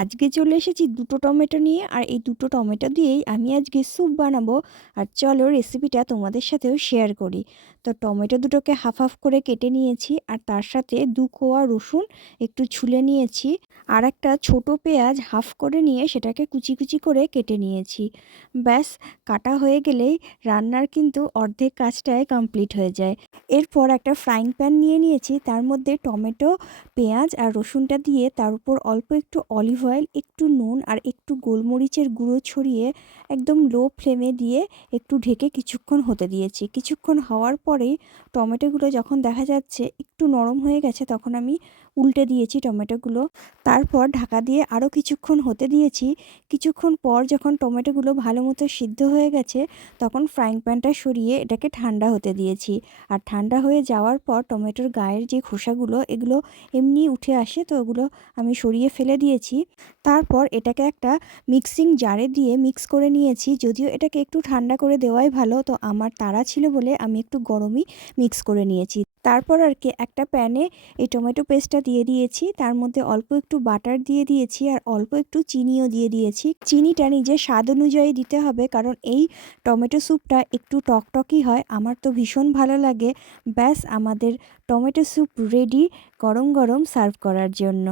আজকে চলে এসেছি দুটো টমেটো নিয়ে, আর এই দুটো টমেটো দিয়েই আমি আজকে স্যুপ বানাবো। আর চলো রেসিপিটা তোমাদের সাথেও শেয়ার করি। তো টমেটো দুটোকে হাফ হাফ করে কেটে নিয়েছি, আর তার সাথে 2 কোয়া রসুন একটু ছুলে নিয়েছি, আর একটা ছোট পেঁয়াজ হাফ করে নিয়ে সেটাকে কুচি কুচি করে কেটে নিয়েছি। ব্যাস, কাটা হয়ে গেলেই রান্নার কিন্তু অর্ধেক কাজটাই কমপ্লিট হয়ে যায়। এরপর একটা ফ্রাইং প্যান নিয়ে নিয়েছি, তার মধ্যে টমেটো, পেঁয়াজ আর রসুনটা দিয়ে তার উপর অল্প একটু অলিভ অয়েল, একটু নুন আর একটু গোলমরিচের গুঁড়ো ছড়িয়ে একদম লো ফ্লেমে দিয়ে একটু ঢেকে কিছুক্ষণ হতে দিয়েছি। কিছুক্ষণ হওয়ার পরেই টমেটোগুলো যখন দেখা যাচ্ছে একটু নরম হয়ে গেছে, তখন আমি উল্টে দিয়েছি টমেটোগুলো। তারপর ঢাকা দিয়ে আরও কিছুক্ষণ হতে দিয়েছি। কিছুক্ষণ পর যখন টমেটোগুলো ভালো মতো সিদ্ধ হয়ে গেছে, তখন ফ্রাইং প্যানটা সরিয়ে এটাকে ঠান্ডা হতে দিয়েছি। আর ঠান্ডা হয়ে যাওয়ার পর টমেটোর গায়ের যে খোসাগুলো, এগুলো এমনি উঠে আসে, তো ওগুলো আমি সরিয়ে ফেলে দিয়েছি। তারপর এটাকে একটা মিক্সিং জারে দিয়ে মিক্স করে নিয়েছি। যদিও এটাকে একটু ঠান্ডা করে দেওয়াই ভালো, তো আমার তাড়া ছিল বলে আমি একটু গরমই মিক্স করে নিয়েছি। তারপর আর কি একটা প্যানে এই টমেটো পেস্টটা দিয়ে দিয়েছি, তার মধ্যে অল্প একটু বাটার দিয়ে দিয়েছি, আর অল্প একটু চিনিও দিয়ে দিয়েছি। চিনিটা নিজের স্বাদ অনুযায়ী দিতে হবে, কারণ এই টমেটো স্যুপটা একটু টকটকই হয়, আমার তো ভীষণ ভালো লাগে। ব্যাস, আমাদের টমেটো স্যুপ রেডি গরম গরম সার্ভ করার জন্য।